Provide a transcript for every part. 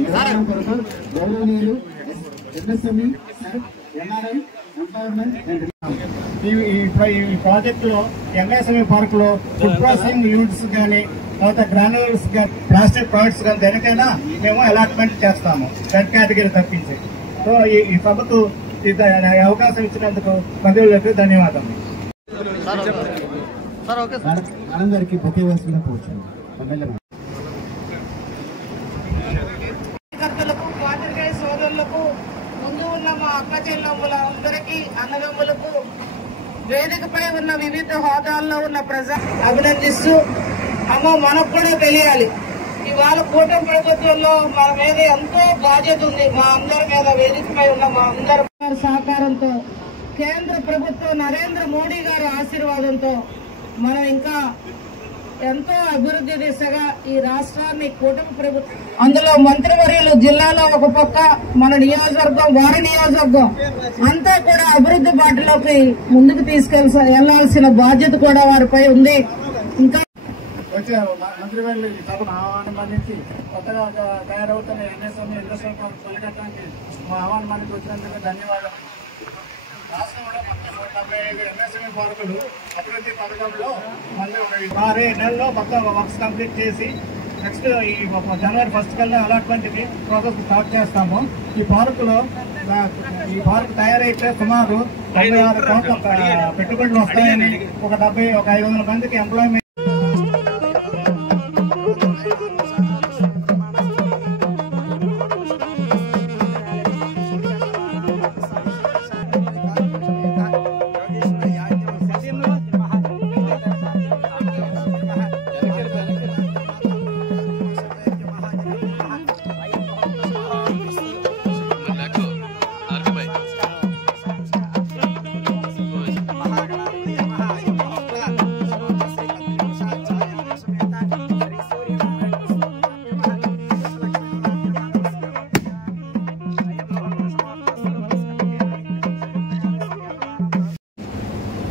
నిర్వహణ కొరకు గౌరవనీయులు ఎంఎస్ఎంఈ ఎన్ఆర్ఐ ఈ ప్రాజెక్ట్ లో ఎంఎస్ఎంఈ పార్క్ లో ఫుడ్ ప్రాసెసింగ్ యూనిట్స్ కానీ తర్వాత గ్రాన్యులర్స్ ప్లాస్టిక్ ప్రొడక్ట్స్ కానీ దేనికైనా మేము అలాట్మెంట్ చేస్తాము రెడ్ కేటగిరీ తప్పించి. సో ఈ సభకు అవకాశం ఇచ్చినందుకు మంత్రులకు ధన్యవాదాలు. అందరికీ ఒకే వస్తువులు కూర్చోండి. పాత్రికేయ సోదరులకు, ముందు ఉన్న మా అక్క చెల్లెమ్మల అందరికీ, అన్నదమ్ములకు, వేదికపై ఉన్న వివిధ హోదాల్లో ఉన్న ప్రజలు అభినందిస్తూ, మనకు కూడా తెలియాలి ఇవాళ కూటమి ప్రభుత్వంలో మన మీద ఎంతో బాధ్యత ఉంది. మా అందరి మీద, వేదికపై ఉన్న మా అందరి సహకారంతో, కేంద్ర ప్రభుత్వం నరేంద్ర మోడీ గారి ఆశీర్వాదంతో మనం ఇంకా ఎంతో అభివృద్ధి దిశగా ఈ రాష్ట్రాన్ని కూటమి ప్రభుత్వం, అందులో మంత్రివర్యులు జిల్లాలో ఒక పక్క, మన నియోజకవర్గం, వారి నియోజకవర్గం అంతా కూడా అభివృద్ధి బాటలోకి ముందుకు వెళ్లాల్సిన బాధ్యత కూడా వారిపై ఉంది. ఇంకా వచ్చే మంత్రివర్యులు ఈ సభను ఆహ్వానించి కొత్తగా తయారవుతున్న ఎన్ఎస్ఎంఈ ఇండస్ట్రియల్ పార్క్ పలకటానికి మా ఆహ్వానానికి వచ్చినందుకు ధన్యవాదాలు. రాష్ట్రంలో మొత్తం 175 ఎంఎస్ఎంఈ పార్కులు అభివృద్ధి పథకంలో 6 నెలల్లో మొత్తం వర్క్స్ కంప్లీట్ చేసి నెక్స్ట్ ఈ జనవరి 1 కల్లా అలాట్మెంట్ ప్రాసెస్ స్టార్ట్ చేస్తాము. ఈ పార్క్ తయారైతే సుమారు 96 కోట్ల పెట్టుబడులు వస్తాయని, ఒక 500 మందికి ఎంప్లాయ్మెంట్.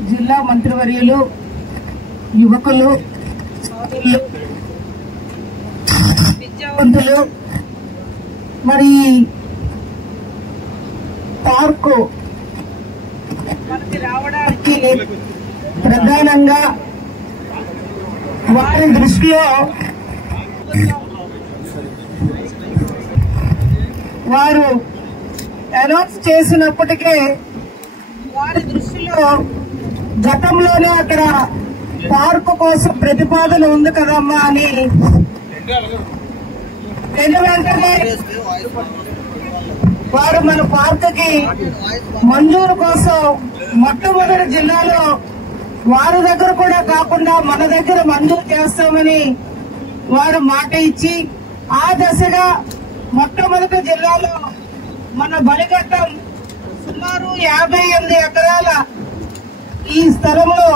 జిల్లా మంత్రివర్యులు, యువకులు, విద్యావంతులు, మరి పార్కు మనకి రావడానికి ప్రధానంగా వారి దృష్టిలో వారు అనౌన్స్ చేసినప్పటికే వారి దృష్టిలో గతంలోనే అక్కడ పార్కు కోసం ప్రతిపాదన ఉంది కదమ్మా అని వెంటనే వారు మన పార్కుకి మంజూరు కోసం మొట్టమొదటి జిల్లాలో వారి దగ్గర కూడా కాకుండా మన దగ్గర మంజూరు చేస్తామని వారు మాట ఇచ్చి, ఆ దశగా మొట్టమొదటి జిల్లాలో మన బలిఘట్టం సుమారు 58 ఎకరాల ఈ స్థలంలో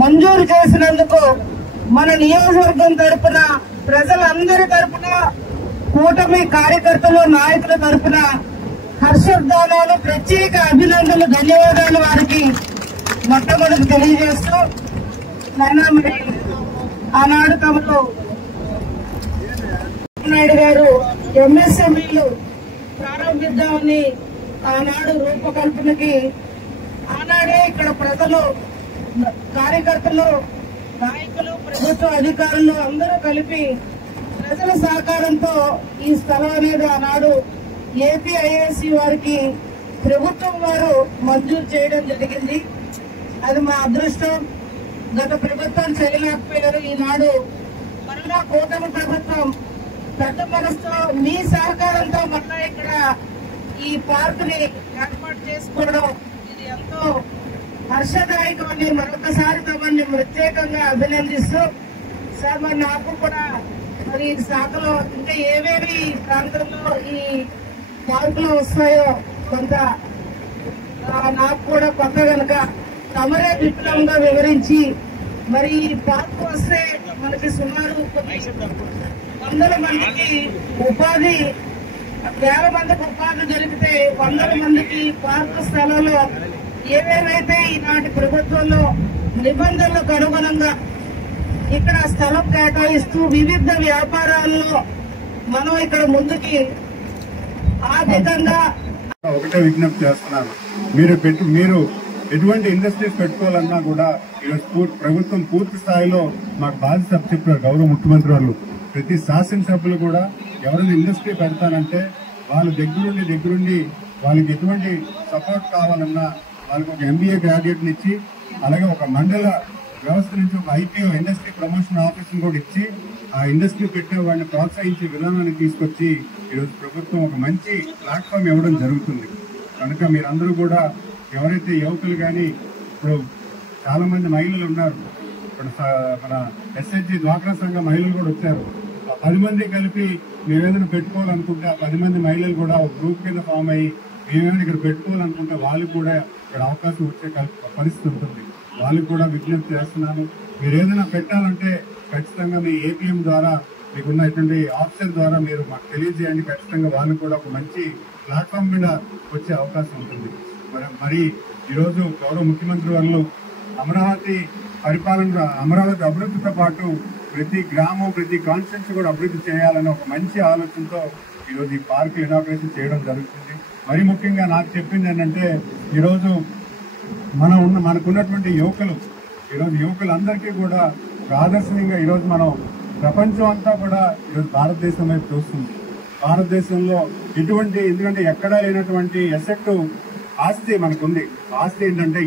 మంజూరు చేసినందుకు మన నియోజకవర్గం తరపున, ప్రజలందరి తరపున, కూటమి కార్యకర్తలు, నాయకుల తరపున హర్షోద్గానాలు, ప్రత్యేక అభినందనలు, ధన్యవాదాలు వారికి మొట్టమొదటి తెలియజేస్తూ, మరి ఆనాడు తమకు నాయుడు గారు ఎంఎస్ఎంఈలు ప్రారంభిద్దామని ఆనాడు రూపకల్పనకి ఆనాడే ఇక్కడ ప్రజలు, కార్యకర్తలు, నాయకులు, ప్రభుత్వ అధికారులు అందరూ కలిపి ప్రజల సహకారంతో ఈ స్థలం అనేది ఆనాడు ఏపీఐఏసీ వారికి ప్రభుత్వం వారు మంజూరు చేయడం జరిగింది. అది మా అదృష్టం. గత ప్రభుత్వం చేయలేకపోయారు. ఈనాడు మరలా కూటమి ప్రభుత్వం పెద్ద మనసుతో మీ సహకారంతో మరలా ఇక్కడ ఈ పార్క్ ని ఏర్పాటు చేసుకోవడం ఇది ఎంతో హర్షదాయకమని మరొకసారి తమని ప్రత్యేకంగా అభినందిస్తూ, సార్ మరి నాకు కూడా మరి ఈ శాఖలో ఇంకా ఏవేవి ప్రాంతంలో ఈ పార్కులు వస్తాయో కొంత నాకు కూడా కొత్త కనుక తమరే విపులంగా వివరించి, మరి ఈ పార్క్ వస్తే మనకి సుమారు 100 మందికి ఉపాధి, 1000 మందికి ఉపాధి జరిగితే 100 మందికి పార్కు స్థలంలో ఏవేవైతే ఈనాటి ప్రభుత్వంలో నిబంధనలకు అనుగుణంగా ఇక్కడ స్థలం కేటాయిస్తూ వివిధ వ్యాపారాల్లో మనం ఇక్కడ ముందుకి ఆర్థికంగా ఒకటే విజ్ఞప్తి చేస్తున్నాను. మీరు ఎటువంటి ఇండస్ట్రీస్ పెట్టుకోవాలన్నా కూడా ఈరోజు ప్రభుత్వం పూర్తి స్థాయిలో మాకు బాధ్యత చెప్పారు గౌరవ ముఖ్యమంత్రి వాళ్ళు. ప్రతి శాసనసభ్యులు కూడా ఎవరైనా ఇండస్ట్రీ పెడతానంటే వాళ్ళ దగ్గరుండి వాళ్ళకి ఎటువంటి సపోర్ట్ కావాలన్నా వాళ్ళకి ఒక MBA గ్రాడ్యుయేట్ని ఇచ్చి, అలాగే ఒక మండల వ్యవస్థ నుంచి ఒక IPO ఇండస్ట్రీ ప్రమోషన్ ఆఫీసును కూడా ఇచ్చి ఆ ఇండస్ట్రీ పెట్టే వాడిని ప్రోత్సహించే విధానాన్ని తీసుకొచ్చి ఈరోజు ప్రభుత్వం ఒక మంచి ప్లాట్ఫామ్ ఇవ్వడం జరుగుతుంది. కనుక మీరందరూ కూడా ఎవరైతే యువకులు కానీ, ఇప్పుడు చాలా మంది మహిళలు ఉన్నారు, ఇప్పుడు మన SHG డ్వాక్రా సంఘ మహిళలు కూడా వచ్చారు. ఆ 10 మంది కలిపి మేమేదైనా పెట్టుకోవాలనుకుంటే ఆ 10 మంది మహిళలు కూడా ఒక గ్రూప్ కింద ఫామ్ అయ్యి మేమేమైనా ఇక్కడ పెట్టుకోవాలనుకుంటే వాళ్ళు కూడా ఇక్కడ అవకాశం వచ్చే పరిస్థితి ఉంటుంది. వాళ్ళకి కూడా విజ్ఞప్తి చేస్తున్నాను. మీరు ఏదైనా పెట్టాలంటే ఖచ్చితంగా మీ APM ద్వారా మీకున్నటువంటి ఆఫీసర్ ద్వారా మీరు మాకు తెలియజేయండి. ఖచ్చితంగా వాళ్ళు కూడా ఒక మంచి ప్లాట్ఫామ్ మీద వచ్చే అవకాశం ఉంటుంది. మరి ఈరోజు గౌరవ ముఖ్యమంత్రి వాళ్ళు అమరావతి అభివృద్ధితో పాటు ప్రతి గ్రామం, ప్రతి కాన్స్టిట్యూన్సీ కూడా అభివృద్ధి చేయాలని ఒక మంచి ఆలోచనతో ఈరోజు ఈ పార్క్ ఇనాగ్రేషన్ చేయడం జరుగుతుంది. మరి ముఖ్యంగా నాకు చెప్పింది ఏంటంటే, ఈరోజు మనకున్నటువంటి యువకులందరికీ కూడా ఆదర్శంగా ఈరోజు మనం ప్రపంచం అంతా కూడా ఈరోజు భారతదేశం వైపు చూస్తుంది. భారతదేశంలో ఎందుకంటే ఎక్కడా లేనటువంటి ఎసెట్ ఆస్తి మనకుంది. ఆస్తి ఏంటంటే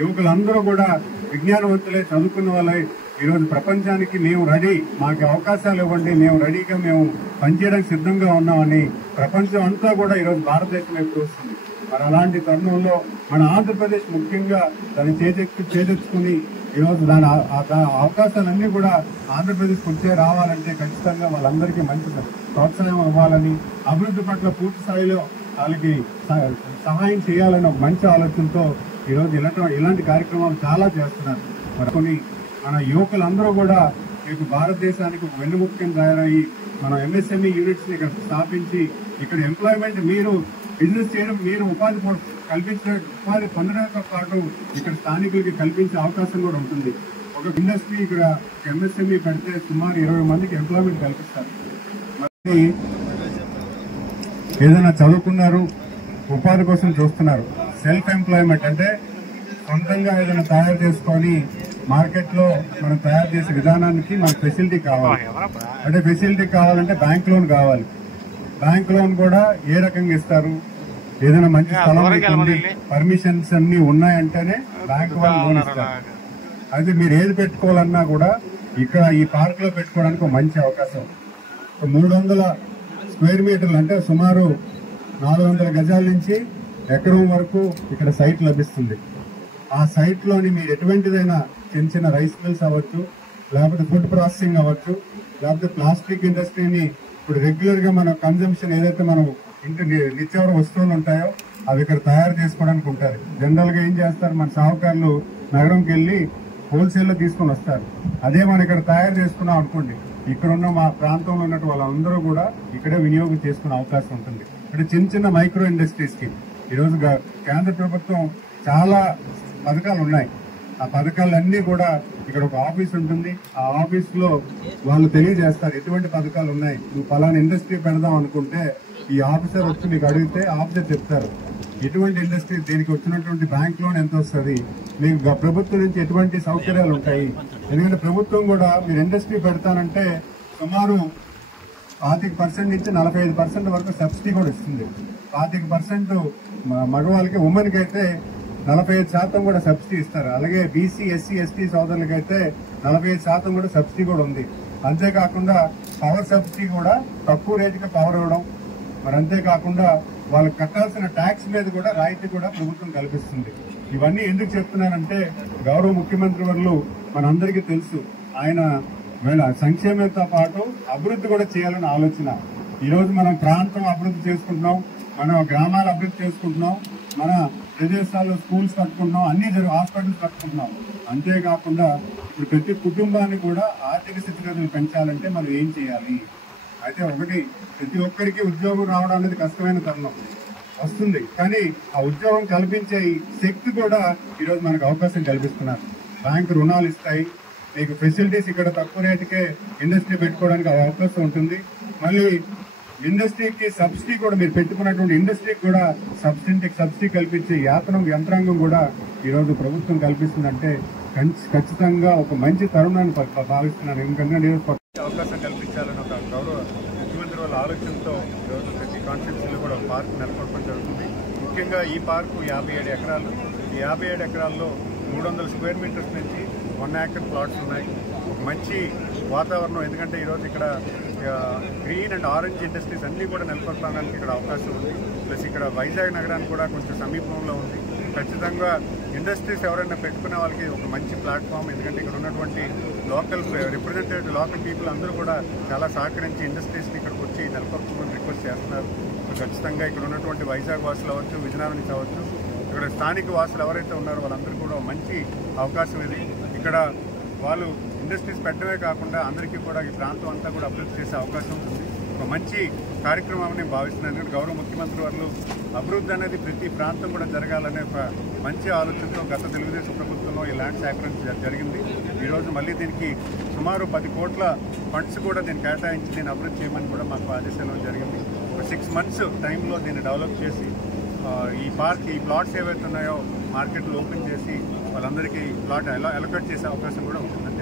యువకులందరూ కూడా విజ్ఞానవంతులే, చదువుకున్న వాళ్ళే. ఈరోజు ప్రపంచానికి మేము రెడీ, మాకు అవకాశాలు ఇవ్వండి, మేము రెడీగా మేము పనిచేయడానికి సిద్ధంగా ఉన్నామని ప్రపంచం అంతా కూడా ఈరోజు భారతదేశం వైపు చూస్తుంది. మరి అలాంటి తరుణంలో మన ఆంధ్రప్రదేశ్ ముఖ్యంగా దాన్ని చేదెచ్చుకుని ఈరోజు దాని అవకాశాలన్నీ కూడా ఆంధ్రప్రదేశ్ వచ్చే రావాలంటే ఖచ్చితంగా వాళ్ళందరికీ మంచి ప్రోత్సాహం ఇవ్వాలని, అభివృద్ధి పట్ల పూర్తి స్థాయిలో వాళ్ళకి సహాయం చేయాలని ఒక మంచి ఆలోచనతో ఈరోజు ఇలాంటి కార్యక్రమాలు చాలా చేస్తున్నారు. మరి మన యువకులందరూ కూడా మీకు భారతదేశానికి ఒక వెన్నుముక్కని తయారయ్యి మనం MSME యూనిట్స్ ని ఇక్కడ స్థాపించి ఇక్కడ ఎంప్లాయ్మెంట్, మీరు బిజినెస్ చేయడం, మీరు ఉపాధి పొందడంతో పాటు ఇక్కడ స్థానికులకి కల్పించే అవకాశం కూడా ఉంటుంది. ఒక ఇండస్ట్రీ ఇక్కడ MSME పెడితే సుమారు 20 మందికి ఎంప్లాయ్మెంట్ కల్పిస్తారు. మరి ఏదైనా చదువుకున్నారు, ఉపాధి కోసం చూస్తున్నారు, సెల్ఫ్ ఎంప్లాయ్మెంట్ అంటే సొంతంగా ఏదైనా తయారు చేసుకొని మార్కెట్ లో మనం తయారు చేసే విధానానికి మనకు ఫెసిలిటీ కావాలి. అంటే ఫెసిలిటీ కావాలంటే బ్యాంక్ లోన్ కావాలి. బ్యాంక్ లోన్ కూడా ఏ రకంగా ఇస్తారు? ఏదైనా మంచి స్థలం పర్మిషన్స్ అన్ని ఉన్నాయంటేనే బ్యాంక్ వాళ్ళు లోన్ ఇస్తారు. అయితే మీరు ఏది పెట్టుకోవాలన్నా కూడా ఇక్కడ ఈ పార్క్ లో పెట్టుకోవడానికి ఒక మంచి అవకాశం. 300 స్క్వేర్ మీటర్లు అంటే సుమారు 400 గజాల నుంచి ఎకరం వరకు ఇక్కడ సైట్ లభిస్తుంది. ఆ సైట్ లోని మీరు ఎటువంటిదైనా చిన్న రైస్ మిల్స్ అవ్వచ్చు, లేకపోతే ఫుడ్ ప్రాసెసింగ్ అవ్వచ్చు, లేకపోతే ప్లాస్టిక్ ఇండస్ట్రీని ఇప్పుడు రెగ్యులర్ గా మన కన్జంప్షన్ ఏదైతే మనం ఇంటి నిత్యావసర వస్తువులు ఉంటాయో అవి ఇక్కడ తయారు చేసుకోవడానికి ఉంటారు. జనరల్ గా ఏం చేస్తారు, మన సాహుకారులు నగరంకి వెళ్లి హోల్సేల్ లో తీసుకుని వస్తారు. అదే మనం ఇక్కడ తయారు చేసుకున్నాం అనుకోండి, ఇక్కడ ఉన్న మా ప్రాంతంలో ఉన్నట్టు వాళ్ళందరూ కూడా ఇక్కడే వినియోగం చేసుకునే అవకాశం ఉంటుంది. అంటే చిన్న మైక్రో ఇండస్ట్రీస్ కి ఈరోజు కేంద్ర ప్రభుత్వం చాలా పథకాలు ఉన్నాయి. ఆ పథకాలన్నీ కూడా ఇక్కడ ఒక ఆఫీస్ ఉంటుంది. ఆ ఆఫీస్ లో వాళ్ళు తెలియజేస్తారు ఎటువంటి పథకాలు ఉన్నాయి. నువ్వు పలానా ఇండస్ట్రీ పెడదాం అనుకుంటే ఈ ఆఫీసర్ వచ్చి మీకు అడిగితే ఆఫీసర్ చెప్తారు ఎటువంటి ఇండస్ట్రీ, దీనికి వచ్చినటువంటి బ్యాంక్ లోన్ ఎంత వస్తుంది, మీకు ప్రభుత్వం నుంచి ఎటువంటి సౌకర్యాలు ఉంటాయి. ఎందుకంటే ప్రభుత్వం కూడా మీరు ఇండస్ట్రీ పెడతానంటే సుమారు 25% నుంచి 45% వరకు సబ్సిడీ కూడా ఇస్తుంది. 25% మగవాళ్ళకి, ఉమెన్ కి అయితే 45% కూడా సబ్సిడీ ఇస్తారు. అలాగే BC, SC, ST సోదరులకి అయితే 45% కూడా సబ్సిడీ కూడా ఉంది. అంతేకాకుండా పవర్ సబ్సిడీ కూడా తక్కువ రేటుకి పవర్ ఇవ్వడం, మరి అంతేకాకుండా వాళ్ళకి కట్టాల్సిన ట్యాక్స్ మీద కూడా రాయితీ కూడా ప్రభుత్వం కల్పిస్తుంది. ఇవన్నీ ఎందుకు చెప్తున్నానంటే గౌరవ ముఖ్యమంత్రి వర్యులు మనందరికీ తెలుసు, ఆయన సంక్షేమంతో పాటు అభివృద్ధి కూడా చేయాలని ఆలోచన. ఈ రోజు మనం ప్రాంతం అభివృద్ధి చేసుకుంటున్నాం, మన గ్రామాలు అభివృద్ధి చేసుకుంటున్నాం, మన ప్రదేశాల్లో స్కూల్స్ కట్టుకుంటున్నాం, అన్ని హాస్పిటల్స్ కట్టుకుంటున్నాం. అంతేకాకుండా ఇప్పుడు ప్రతి కుటుంబాన్ని కూడా ఆర్థిక స్థితిగతులు పెంచాలంటే మనం ఏం చేయాలి? అయితే ఒకటి, ప్రతి ఒక్కరికి ఉద్యోగం రావడం అనేది కష్టమైన తరుణం వస్తుంది, కానీ ఆ ఉద్యోగం కల్పించే శక్తి కూడా ఈరోజు మనకు అవకాశం కల్పిస్తున్నారు. బ్యాంకు రుణాలు ఇస్తాయి, మీకు ఫెసిలిటీస్ ఇక్కడ తక్కువ రేటుకే ఇండస్ట్రీ పెట్టుకోవడానికి అవకాశం ఉంటుంది. మళ్ళీ ఇండస్ట్రీకి సబ్సిడీ కూడా మీరు పెట్టుకున్నటువంటి ఇండస్ట్రీకి కూడా సబ్సిడీ కల్పించే యంత్రాంగం కూడా ఈరోజు ప్రభుత్వం కల్పిస్తుందంటే ఖచ్చితంగా ఒక మంచి తరుణాన్ని భావిస్తున్నాను. ఎందుకంటే అవకాశం కల్పించాలని ఒక గౌరవ ముఖ్యమంత్రి వాళ్ళ ఆలోచనతో ఈరోజు ప్రతి కాన్స్టిట్యూన్సీలో కూడా పార్క్ నెలకొల్పడం జరుగుతుంది. ముఖ్యంగా ఈ పార్కు 57 ఎకరాలు. ఈ 57 ఎకరాల్లో 300 స్క్వేర్ మీటర్స్ నుంచి 1 ఏకర్ ప్లాట్స్ ఉన్నాయి. ఒక మంచి వాతావరణం, ఎందుకంటే ఈరోజు ఇక్కడ గ్రీన్ అండ్ ఆరెంజ్ ఇండస్ట్రీస్ అన్నీ కూడా నెలకొల్పడానికి ఇక్కడ అవకాశం ఉంది. ప్లస్ ఇక్కడ వైజాగ్ నగరానికి కూడా కొంచెం సమీపంలో ఉంది. ఖచ్చితంగా ఇండస్ట్రీస్ ఎవరైనా పెట్టుకునే వాళ్ళకి ఒక మంచి ప్లాట్ఫామ్, ఎందుకంటే ఇక్కడ ఉన్నటువంటి లోకల్ రిప్రజెంటేటివ్ లోకల్ పీపుల్ అందరూ కూడా చాలా సహకరించి ఇండస్ట్రీస్ని ఇక్కడికి వచ్చి నెలకొల్పమని రిక్వెస్ట్ చేస్తున్నారు. ఖచ్చితంగా ఇక్కడ ఉన్నటువంటి వైజాగ్ వాసులు అవ్వచ్చు, విజయనగరం నుంచి అవ్వచ్చు, ఇక్కడ స్థానిక వాసులు ఎవరైతే ఉన్నారో వాళ్ళందరూ కూడా మంచి అవకాశం ఇది. ఇక్కడ వాళ్ళు ఇండస్ట్రీస్ పెట్టడమే కాకుండా అందరికీ కూడా ఈ ప్రాంతం అంతా కూడా అభివృద్ధి చేసే అవకాశం ఉంటుంది. ఒక మంచి కార్యక్రమాన్ని భావిస్తున్నాను. ఎందుకంటే గౌరవ ముఖ్యమంత్రి వారు అభివృద్ధి అనేది ప్రతి ప్రాంతం కూడా జరగాలనే ఒక మంచి ఆలోచనతో గత తెలుగుదేశం ప్రభుత్వంలో ఈ ల్యాండ్ సేకరణ జరిగింది. ఈరోజు మళ్ళీ దీనికి సుమారు 10 కోట్ల ఫండ్స్ కూడా దీన్ని కేటాయించి దీన్ని అభివృద్ధి చేయమని కూడా మాకు ఆదేశాలు జరిగింది. ఒక 6 months టైంలో దీన్ని డెవలప్ చేసి ఈ ప్లాట్స్ ఏవైతే ఉన్నాయో మార్కెట్లో ఓపెన్ చేసి వాళ్ళందరికీ ప్లాట్ అలొకేట్ చేసే అవకాశం కూడా ఉంటుంది.